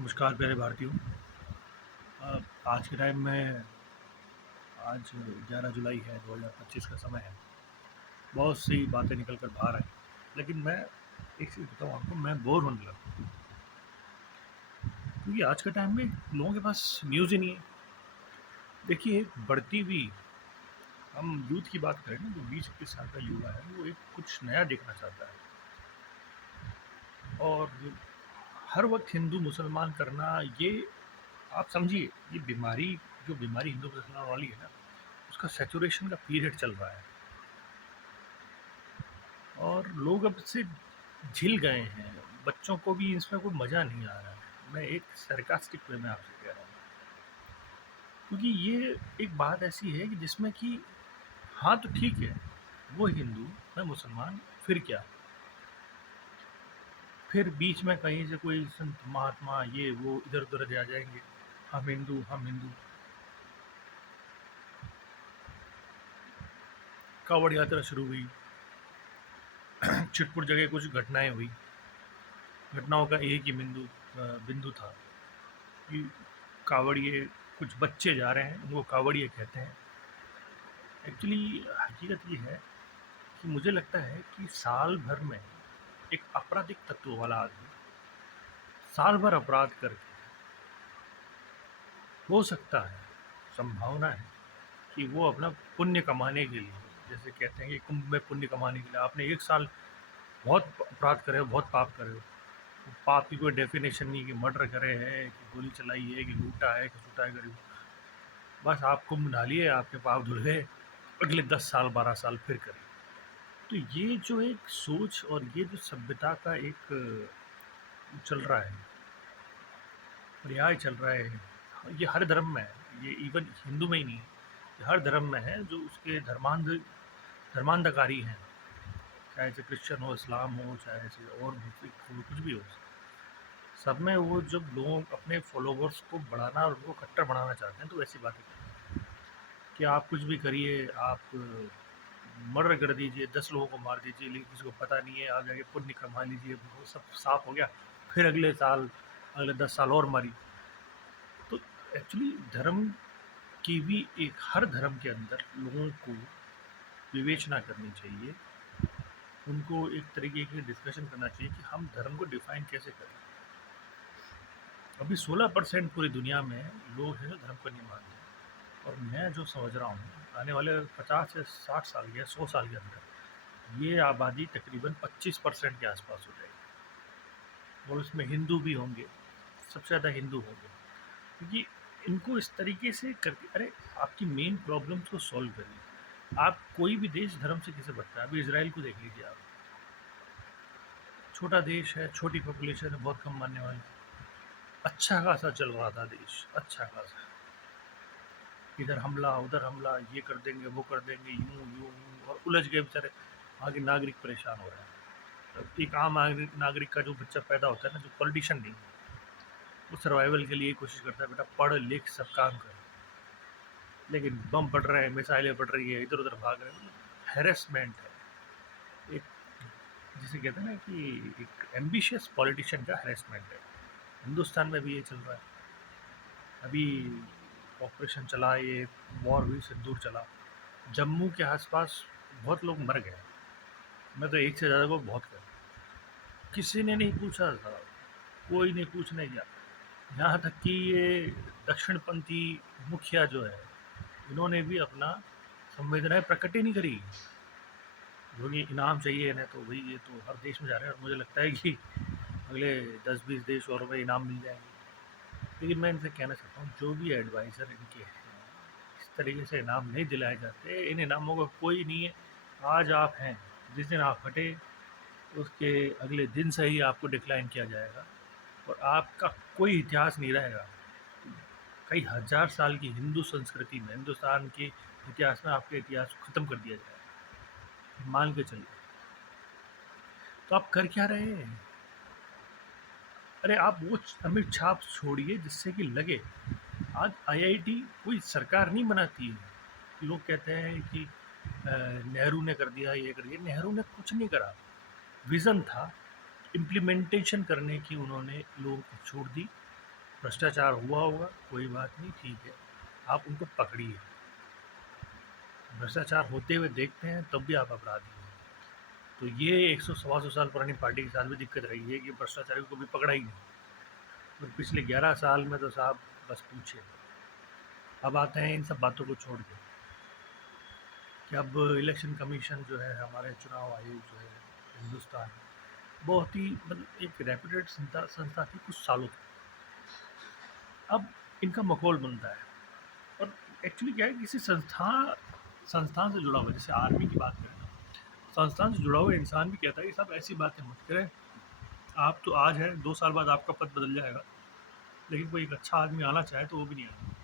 नमस्कार प्यारे भारतीयों। आज के टाइम में आज 11 जुलाई है, 2025 का समय है। बहुत सी बातें निकल कर बाहर आई, लेकिन मैं एक चीज़ बताऊँ आपको, मैं बोर होने लगा, क्योंकि आज के टाइम में लोगों के पास न्यूज़ ही नहीं है। देखिए, बढ़ती हुई हम यूथ की बात करें ना, जो 20-21 साल का युवा है, वो एक कुछ नया देखना चाहता है। और हर वक्त हिंदू मुसलमान करना, ये आप समझिए, ये जो बीमारी हिंदू मुसलमान वाली है ना, उसका सैचुरेशन का पीरियड चल रहा है। और लोग अब से झिल गए हैं। बच्चों को भी इसमें कोई मज़ा नहीं आ रहा है। मैं एक सरकास्टिक वे में आपसे कह रहा हूँ, क्योंकि ये एक बात ऐसी है कि जिसमें कि हाँ तो ठीक है, वो हिंदू, मैं मुसलमान, फिर क्या? फिर बीच में कहीं से कोई संत महात्मा ये वो इधर उधर आ जाएंगे, हम हिंदू हम हिंदू। कावड़ यात्रा शुरू हुई, छिटपुट जगह कुछ घटनाएं हुई। घटनाओं का एक ही बिंदु था कि कावड़िए, कुछ बच्चे जा रहे हैं, उनको कावड़िए कहते हैं। एक्चुअली हकीकत ये है कि मुझे लगता है कि साल भर में एक आपराधिक तत्व वाला आदमी साल भर अपराध करके, हो सकता है, संभावना है कि वो अपना पुण्य कमाने के लिए, जैसे कहते हैं कि कुंभ में पुण्य कमाने के लिए आपने एक साल बहुत अपराध करे हो, बहुत पाप करे हो। तो पाप की कोई डेफिनेशन नहीं कि मर्डर करे हैं, कि गोली चलाई है, कि लूटा है, कि सुटा है गरीब। बस आप कुंभ डालिए, आपके पाप धुल गए, अगले 10 साल 12 साल फिर करिए। तो ये जो एक सोच और ये जो सभ्यता का एक चल रहा है, पर्याय चल रहा है, ये हर धर्म में है। ये इवन हिंदू में ही नहीं है, ये हर धर्म में है। जो उसके धर्मांधकारी हैं, चाहे से क्रिश्चियन हो, इस्लाम हो, चाहे से और मुस्लिम हो, कुछ भी हो, सब में वो जब लोग अपने फॉलोवर्स को बढ़ाना और उनको कट्टर बनाना चाहते हैं, तो ऐसी बातें करते हैं कि आप कुछ भी करिए, आप मर्डर कर दीजिए, 10 लोगों को मार दीजिए, लेकिन किसी को पता नहीं है, आप जाके पुण्य कमा लीजिए, वो सब साफ हो गया, फिर अगले साल, अगले 10 साल और मारी। तो एक्चुअली धर्म की भी एक, हर धर्म के अंदर लोगों को विवेचना करनी चाहिए, उनको एक तरीके की डिस्कशन करना चाहिए कि हम धर्म को डिफाइन कैसे करें। अभी 16% पूरी दुनिया में लोग हैं जो धर्म को नहीं मानते हैं, और मैं जो समझ रहा हूँ, आने वाले 50 से 60 साल या 100 साल के अंदर ये आबादी तकरीबन 25% के आसपास हो जाएगी, और उसमें हिंदू भी होंगे, सबसे ज़्यादा हिंदू होंगे। क्योंकि इनको इस तरीके से करके, अरे आपकी मेन प्रॉब्लम्स को सॉल्व करिए। आप कोई भी देश धर्म से कैसे बढ़ता है? अभी इसराइल को देख लीजिए आप, छोटा देश है, छोटी पॉपुलेशन है, बहुत कम मानने वाले, अच्छा खासा चल रहा था देश, अच्छा खासा। इधर हमला उधर हमला, ये कर देंगे वो कर देंगे, यूं यूं यूं, और उलझ गए बेचारे। वहाँ के नागरिक परेशान हो रहे हैं। अब एक आम नागरिक का जो बच्चा पैदा होता है ना, जो पॉलिटिशियन नहीं है, वो सर्वाइवल के लिए कोशिश करता है, बेटा पढ़ लिख सब काम कर। लेकिन बम पड़ रहे हैं, मिसाइलें पड़ रही है, इधर उधर भाग रहे हैं, मतलब हैरेसमेंट है एक, जिसे कहते हैं ना कि एक एम्बिशियस पॉलिटिशियन का हैरेसमेंट है। हिंदुस्तान में भी ये चल रहा है। अभी ऑपरेशन चला, ये वॉर हुई, सिंदूर चला, जम्मू के आसपास बहुत लोग मर गए। मैं तो एक से ज़्यादा को बहुत गए, किसी ने नहीं पूछा था, कोई नहीं पूछने गया। यहाँ तक कि ये दक्षिणपंथी मुखिया जो है, इन्होंने भी अपना संवेदनाएं प्रकट ही नहीं करी। क्योंकि इनाम चाहिए ना, तो भाई ये तो हर देश में जा रहे हैं, और मुझे लगता है कि अगले 10-20 देश और में इनाम मिल जाएंगे। लेकिन मैं इनसे कहना चाहता हूँ, जो भी एडवाइज़र इनके हैं, इस तरीके से इनाम नहीं दिलाए जाते। इन इनामों का कोई नहीं है। आज आप हैं, जिस दिन आप हटे, उसके अगले दिन से ही आपको डिक्लाइन किया जाएगा, और आपका कोई इतिहास नहीं रहेगा। कई हज़ार साल की हिंदू संस्कृति में, हिंदुस्तान के इतिहास में आपके इतिहास को ख़त्म कर दिया जाएगा, मान के चलिए। तो आप कर क्या रहे हैं? अरे आप वो अमिट छाप छोड़िए जिससे कि लगे। आज आईआईटी कोई सरकार नहीं बनाती है। लोग कहते हैं कि नेहरू ने कर दिया, ये कर दिया। नेहरू ने कुछ नहीं करा, विज़न था, इम्प्लीमेंटेशन करने की उन्होंने लोगों को छोड़ दी, भ्रष्टाचार हुआ होगा, कोई बात नहीं, ठीक है, आप उनको पकड़िए। भ्रष्टाचार होते हुए देखते हैं तब भी आप अपराधी हैं। तो ये 100 सवा सौ साल पुरानी पार्टी के साथ भी दिक्कत रही है कि भ्रष्टाचारियों को भी पकड़ा ही नहीं। और पिछले 11 साल में तो साहब बस पूछिए। अब आते हैं इन सब बातों को छोड़ के कि अब इलेक्शन कमीशन जो है, हमारे चुनाव आयोग जो है हिंदुस्तान, बहुत ही मतलब एक रेपुटेड संस्था थी कुछ सालों तक। अब इनका माहौल बनता है। और एक्चुअली क्या है, किसी संस्थान से जुड़ा हुआ, जैसे आर्मी की बात करें, संस्थान से जुड़ा हुआ इंसान भी कहता है कि साहब ऐसी बातें मत करें, आप तो आज है, 2 साल बाद आपका पद बदल जाएगा, लेकिन कोई एक अच्छा आदमी आना चाहे तो वो भी नहीं आएगा।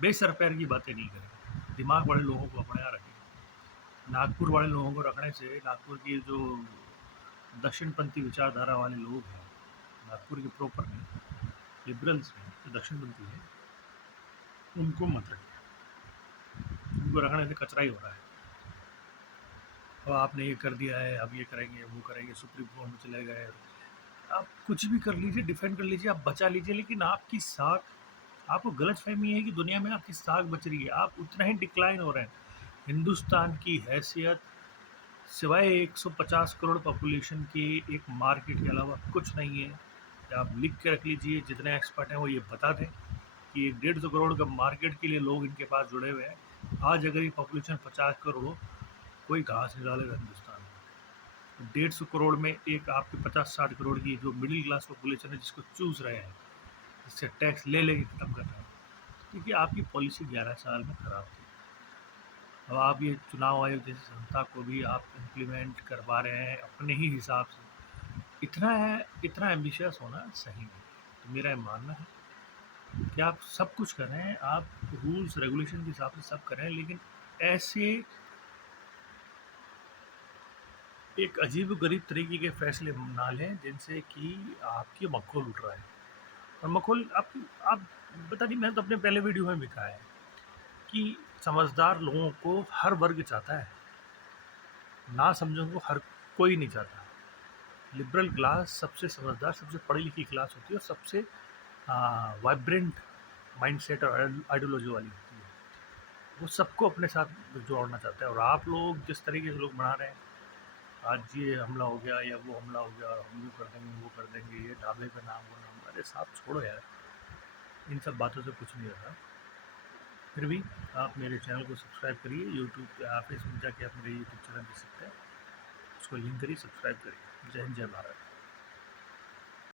बेसर पैर की बातें नहीं करें, दिमाग वाले लोगों को अपने यहाँ रखें। नागपुर वाले लोगों को रखने से, नागपुर की जो दक्षिणपंथी विचारधारा वाले लोग हैं, नागपुर के प्रॉपर में लिबरल्स हैं जो दक्षिणपंथी हैं, उनको मत रखिए। उनको रखने से कचरा ही हो रहा है। अब आपने ये कर दिया है, अब ये करेंगे, वो करेंगे, सुप्रीम कोर्ट में चले गए, आप कुछ भी कर लीजिए, डिफेंड कर लीजिए, आप बचा लीजिए, लेकिन आपकी साख, आपको गलत फहमी है कि दुनिया में आपकी साख बच रही है, आप उतना ही डिक्लाइन हो रहे हैं। हिंदुस्तान की हैसियत सिवाय 150 करोड़ पॉपुलेशन की एक मार्केट के अलावा कुछ नहीं है। आप लिख के रख लीजिए, जितने एक्सपर्ट हैं वो ये बता दें कि 150 करोड़ का मार्केट के लिए लोग इनके पास जुड़े हुए हैं। आज अगर ये पॉपुलेशन 50 करोड़ हो, कोई घास नहीं डालेगा हिंदुस्तान में। 150 करोड़ में एक आपके 50-60 करोड़ की जो मिडिल क्लास पॉपुलेशन है, जिसको चूस रहे हैं, इससे टैक्स ले लेके ख़त्म कर रहे हैं, क्योंकि आपकी पॉलिसी 11 साल में ख़राब थी। अब आप ये चुनाव आयोग जैसी संस्था को भी आप इम्प्लीमेंट करवा रहे हैं अपने ही हिसाब से। इतना एम्बिशियस होना सही नहीं है। तो मेरा ये मानना है कि आप सब कुछ कर रहे हैं, आप रूल्स रेगुलेशन के हिसाब से सब कर रहे हैं, लेकिन ऐसे एक अजीब-गरीब तरीके के फैसले ना लें जिनसे कि आपकी मक्खुल उठ रहा है। और मक्खुल आप पता नहीं, मैंने तो अपने पहले वीडियो में भी कहा है कि समझदार लोगों को हर वर्ग चाहता है, ना समझों को हर कोई नहीं चाहता। लिबरल क्लास सबसे समझदार, सबसे पढ़ी लिखी क्लास होती है और सबसे वाइब्रेंट माइंडसेट और आइडियोलॉजी वाली होती है। वो सबको अपने साथ जोड़ना चाहता है। और आप लोग जिस तरीके से लोग बना रहे हैं, आज ये हमला हो गया या वो हमला हो गया, हम यूँ कर देंगे, वो कर देंगे, ये ढाबे का नाम, वो नाम, अरे साहब छोड़ो यार, इन सब बातों से कुछ नहीं होता। फिर भी आप मेरे चैनल को सब्सक्राइब करिए, यूट्यूब पे आप फेसबुक जाके आप मेरे यूट्यूब चैनल देख सकते हैं, उसको लिंक करिए, सब्सक्राइब करिए। जय हिंद, जय भारत।